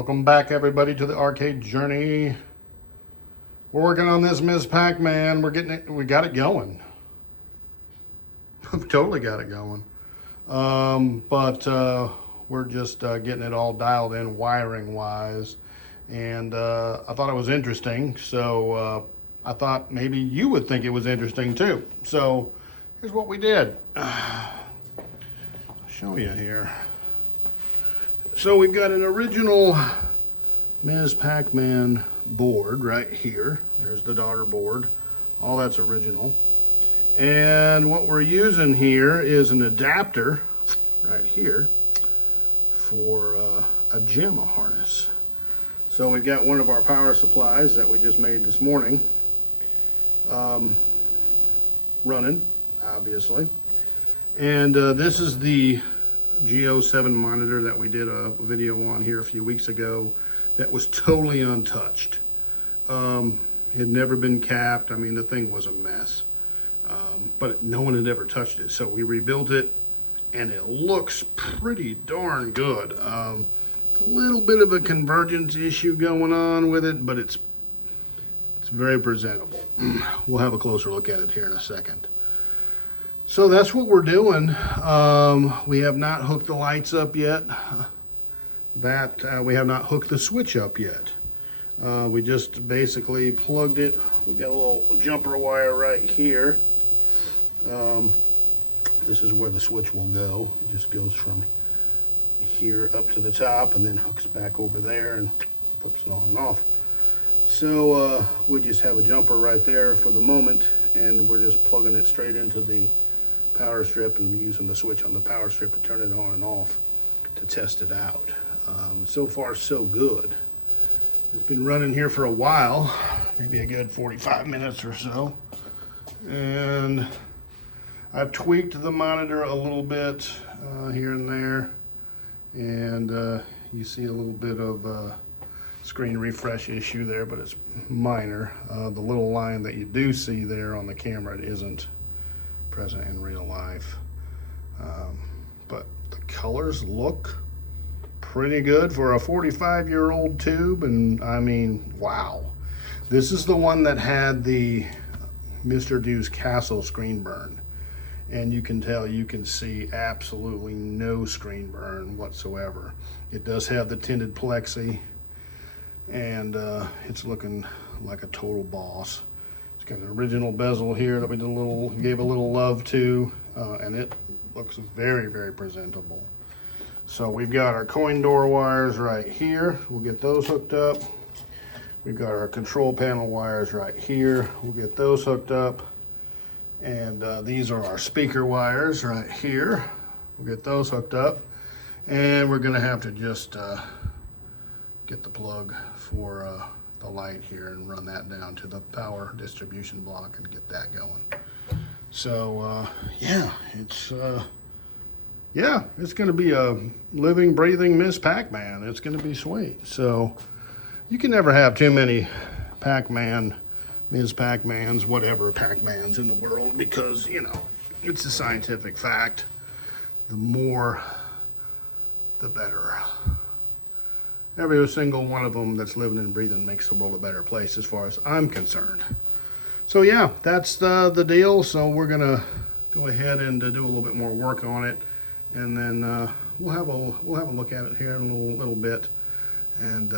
Welcome back, everybody, to the arcade journey. We're working on this Ms. Pac-Man. We got it going. We've totally got it going. But we're just getting it all dialed in wiring wise. And I thought it was interesting. So I thought maybe you would think it was interesting too. So here's what we did. I'll show you here. So we've got an original Ms. Pac-Man board right here. There's the daughter board. All that's original. And what we're using here is an adapter right here for a JAMA harness. So we've got one of our power supplies that we just made this morning running, obviously. And this is the G07 monitor that we did a video on here a few weeks ago that was totally untouched. Had never been capped. I mean, the thing was a mess. But no one had ever touched it. So we rebuilt it and it looks pretty darn good. A little bit of a convergence issue going on with it, but it's very presentable. We'll have a closer look at it here in a second. So that's what we're doing. We have not hooked the lights up yet. We have not hooked the switch up yet. We just basically plugged it. We've got a little jumper wire right here. This is where the switch will go. It just goes from here up to the top and then hooks back over there and flips it on and off. So we just have a jumper right there for the moment, and we're just plugging it straight into the power strip and using the switch on the power strip to turn it on and off to test it out. So far so good. It's been running here for a while, maybe a good 45 minutes or so, and I've tweaked the monitor a little bit here and there, and you see a little bit of screen refresh issue there, but it's minor. The little line that you do see there on the camera, it isn't present in real life. But the colors look pretty good for a 45-year-old tube, and I mean, wow. This is the one that had the Mr. Dew's Castle screen burn, and you can see absolutely no screen burn whatsoever. It does have the tinted plexi, and it's looking like a total boss. It's got an original bezel here that we gave a little love to, and it looks very, very presentable. So we've got our coin door wires right here. We'll get those hooked up. We've got our control panel wires right here. We'll get those hooked up. And these are our speaker wires right here. We'll get those hooked up. And we're gonna have to just get the plug for the light here and run that down to the power distribution block and get that going. So yeah, it's gonna be a living, breathing Ms. Pac-Man. It's gonna be sweet. So you can never have too many Pac-Man, Ms. Pac-Mans, whatever Pac-Mans in the world, because, you know, it's a scientific fact. The more, the better. Every single one of them that's living and breathing makes the world a better place as far as I'm concerned. So yeah, that's the deal. So we're gonna go ahead and do a little bit more work on it, and then we'll have a look at it here in a little bit, and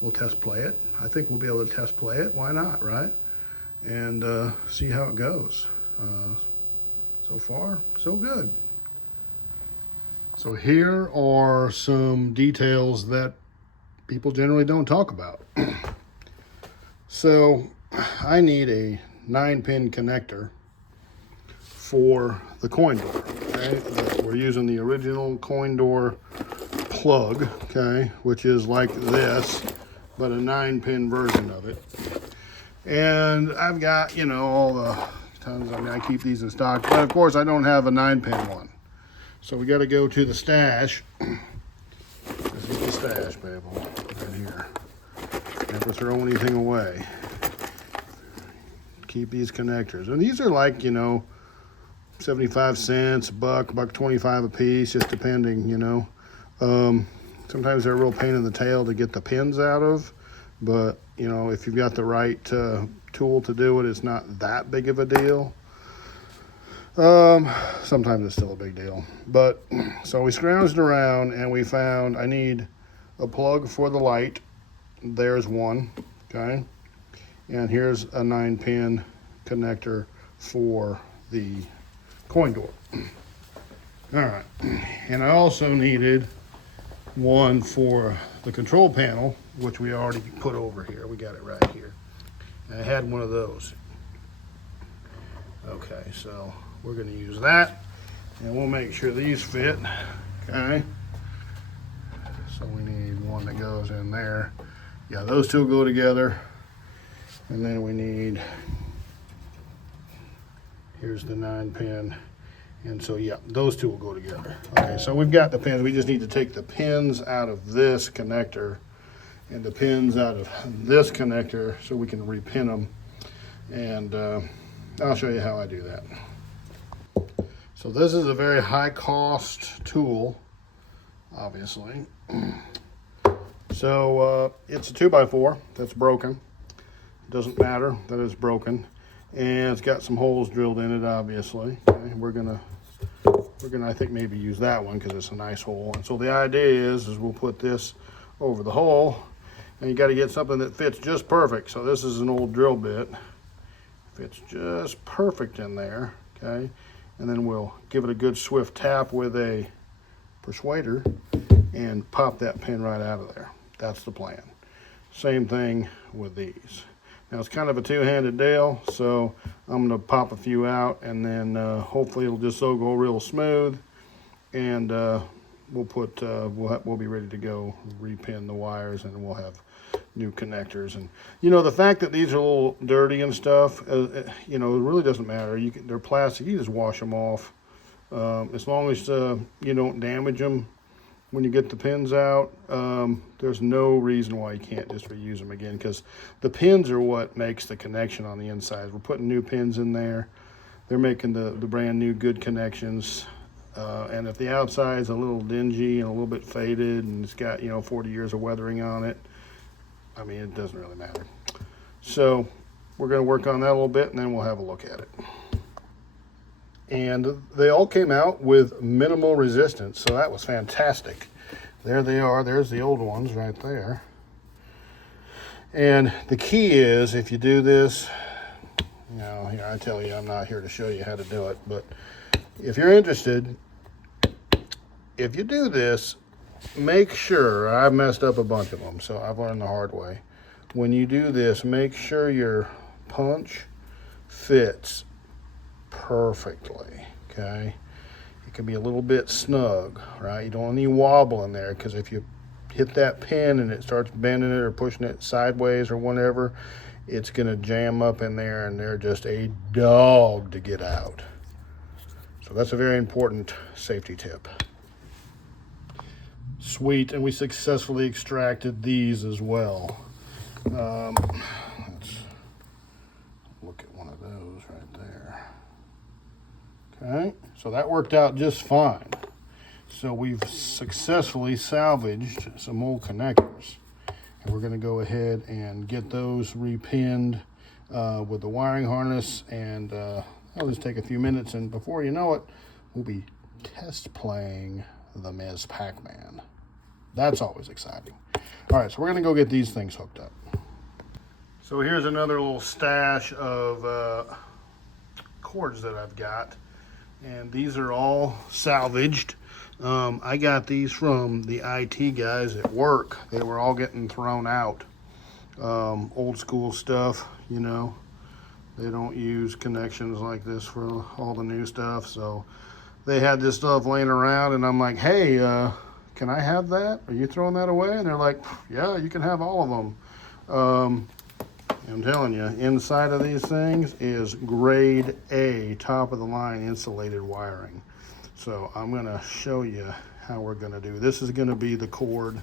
we'll test play it. I think we'll be able to test play it. Why not, right? And see how it goes. So far, so good. So here are some details that people generally don't talk about. So I need a 9-pin connector for the coin door. Okay? We're using the original coin door plug, okay, which is like this, but a 9-pin version of it. And I've got, you know, all the tons. I mean, I keep these in stock, but of course I don't have a 9-pin one. So we got to go to the stash. This is the stash, baby, right here. Never throw anything away. Keep these connectors, and these are like, you know, 75 cents, $1, $1.25 a piece, just depending, you know. Sometimes they're a real pain in the tail to get the pins out of, but you know, if you've got the right tool to do it, it's not that big of a deal. Sometimes it's still a big deal. But so we scrounged around and we found I need a plug for the light. There's one, okay? And here's a 9-pin connector for the coin door. All right, and I also needed one for the control panel, which we already put over here. We got it right here. And I had one of those. Okay, so we're gonna use that, and we'll make sure these fit, okay? So we need one that goes in there. Yeah, those two go together. And then we need, here's the 9-pin. And so, yeah, those two will go together. Okay, so we've got the pins. We just need to take the pins out of this connector and the pins out of this connector so we can repin them. And I'll show you how I do that. So this is a very high cost tool, obviously. So it's a 2x4 that's broken. Doesn't matter that it's broken. And it's got some holes drilled in it, obviously. Okay, we're gonna I think maybe use that one because it's a nice hole. And so the idea is we'll put this over the hole, and you got to get something that fits just perfect. So this is an old drill bit, fits just perfect in there. Okay, and then we'll give it a good swift tap with a persuader and pop that pin right out of there. That's the plan. Same thing with these. Now it's kind of a two-handed deal, so I'm going to pop a few out, and then hopefully it'll just so go real smooth, and we'll be ready to go repin the wires, and we'll have new connectors. And you know, the fact that these are a little dirty and stuff, you know, it really doesn't matter. They're plastic. You just wash them off, as long as you don't damage them when you get the pins out. There's no reason why you can't just reuse them again, because the pins are what makes the connection on the inside. We're putting new pins in there. They're making the brand new good connections. And if the outside's a little dingy and a little bit faded and it's got, you know, 40 years of weathering on it, I mean, it doesn't really matter. So we're going to work on that a little bit, and then we'll have a look at it. And they all came out with minimal resistance, so that was fantastic. There they are. There's the old ones right there. And the key is, if you do this, you know, here, I tell you, I'm not here to show you how to do it, but if you're interested, if you do this, make sure, I've messed up a bunch of them, so I've learned the hard way. When you do this, make sure your punch fits perfectly, okay? It can be a little bit snug, right? You don't want any wobble in there, because if you hit that pin and it starts bending it or pushing it sideways or whatever, it's gonna jam up in there, and they're just a dog to get out. So that's a very important safety tip. Sweet, and we successfully extracted these as well. Let's look at one of those right there. Okay, so that worked out just fine. So we've successfully salvaged some old connectors, and we're going to go ahead and get those repinned with the wiring harness, and that'll just take a few minutes, and before you know it, we'll be test playing the Ms. Pac-Man. That's always exciting. All right, so we're going to go get these things hooked up. So here's another little stash of cords that I've got, and these are all salvaged. I got these from the IT guys at work. They were all getting thrown out. Old school stuff, you know. They don't use connections like this for all the new stuff, so they had this stuff laying around, and I'm like, hey, can I have that? Are you throwing that away? And they're like, yeah, you can have all of them. I'm telling you, inside of these things is grade A, top of the line insulated wiring. So I'm gonna show you how we're gonna do. This is gonna be the cord,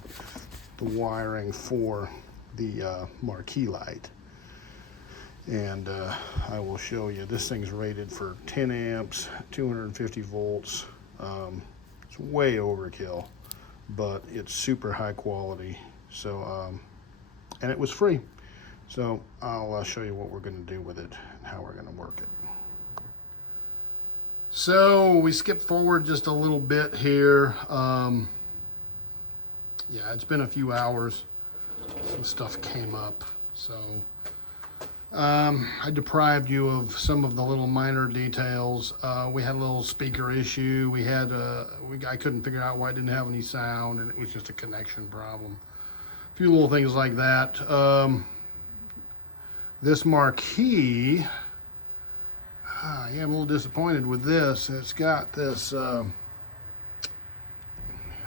the wiring for the marquee light. And I will show you, this thing's rated for 10 amps, 250 volts. It's way overkill, but it's super high quality. So, and it was free. So I'll show you what we're going to do with it and how we're going to work it. So we skip forward just a little bit here. Yeah, it's been a few hours. Some stuff came up. So I deprived you of some of the little minor details. We had a little speaker issue. I couldn't figure out why it didn't have any sound, and it was just a connection problem. A few little things like that. This marquee, yeah, I'm a little disappointed with this. It's got this, I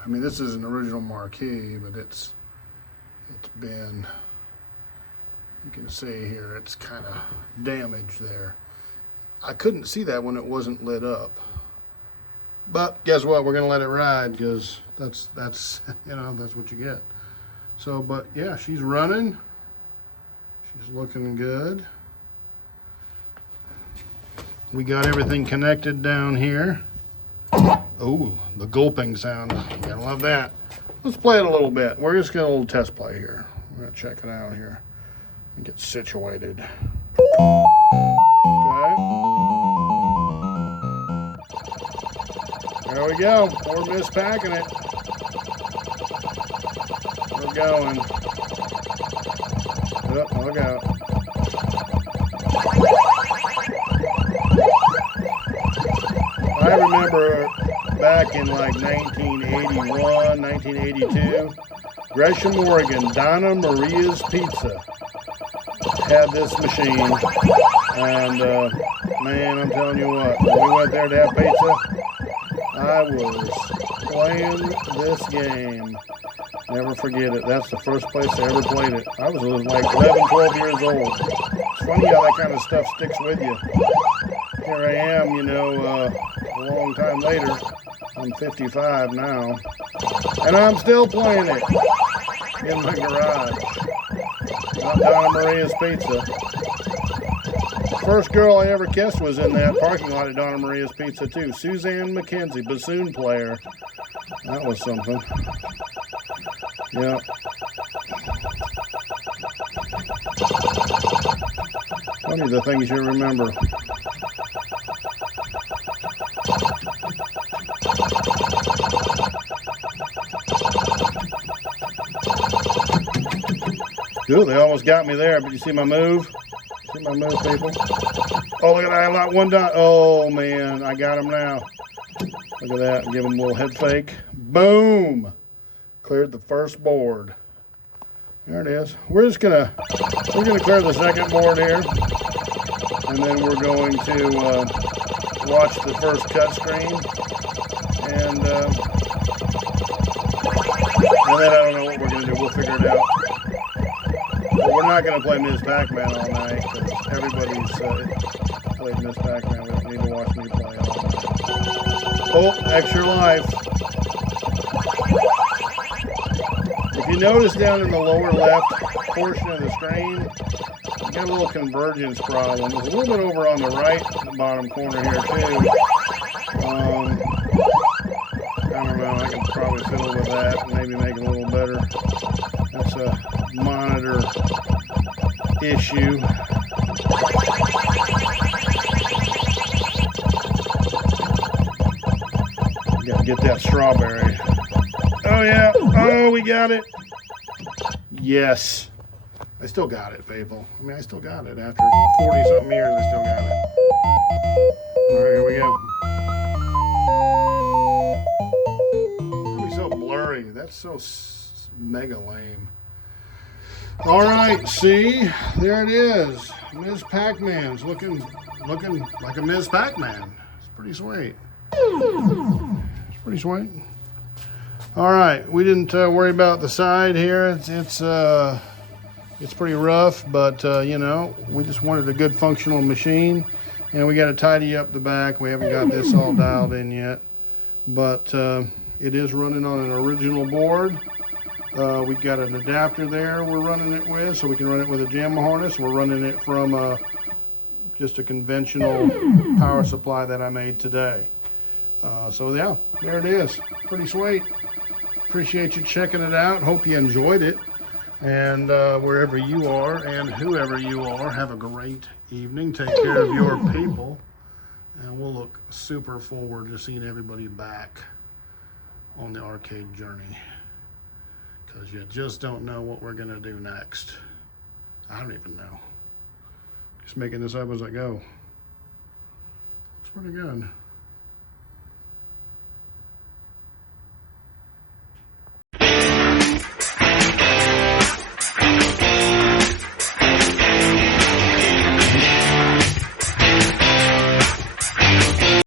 mean, this is an original marquee, but it's been, you can see here, it's kind of damaged there. I couldn't see that when it wasn't lit up. But guess what? We're going to let it ride because that's you know, that's what you get. So, but yeah, she's running. She's looking good. We got everything connected down here. Oh, the gulping sound. Gotta love that. Let's play it a little bit. We're just gonna a little test play here. We're gonna check it out here and get situated. Okay. There we go. We're mispacking it. We're going. Oh, look out. I remember back in like 1981, 1982, Gresham, Oregon, Donna Maria's Pizza had this machine. And man, I'm telling you what, when we went there to have pizza, I was playing this game. Never forget it. That's the first place I ever played it. I was like 11, 12 years old. It's funny how that kind of stuff sticks with you. Here I am, you know, a long time later. I'm 55 now. And I'm still playing it in my garage. Not Donna Maria's Pizza. First girl I ever kissed was in that parking lot at Donna Maria's Pizza too. Suzanne McKenzie, bassoon player. That was something. Yeah. Funny the things you remember. Ooh, they almost got me there, but you see my move? See my move, people? Oh, look at that. I got one dot. Oh, man. I got him now. Look at that. Give him a little head fake. Boom. Cleared the first board. There it is. We're gonna clear the second board here, and then we're going to watch the first cut screen, and then I don't know what we're gonna do. We'll figure it out. But we're not gonna play Ms. Pac-Man all night because everybody's played Ms. Pac-Man. We don't need to watch me play all night. Oh, extra life. If you notice down in the lower left portion of the screen, you got a little convergence problem. There's a little bit over on the right bottom corner here too. I don't know, I can probably fiddle with that and maybe make it a little better. That's a monitor issue. You gotta get that strawberry. Oh yeah, oh we got it. Yes. I still got it, people. I mean, I still got it. After 40-something years, I still got it. All right, here we go. It'll be so blurry. That's so mega lame. All right, see? There it is. Ms. Pac-Man's looking like a Ms. Pac-Man. It's pretty sweet. It's pretty sweet. All right, we didn't worry about the side here. It's pretty rough, but you know, we just wanted a good functional machine, and we got to tidy up the back. We haven't got this all dialed in yet, but it is running on an original board. We got an adapter there we're running it with, so we can run it with a JAMA harness. We're running it from just a conventional power supply that I made today. So yeah, there it is. Pretty sweet. appreciate you checking it out. Hope you enjoyed it. And wherever you are and whoever you are, have a great evening. Take care of your people. And we'll look super forward to seeing everybody back on the arcade journey. Because you just don't know what we're going to do next. I don't even know. Just making this up as I go. Looks pretty good.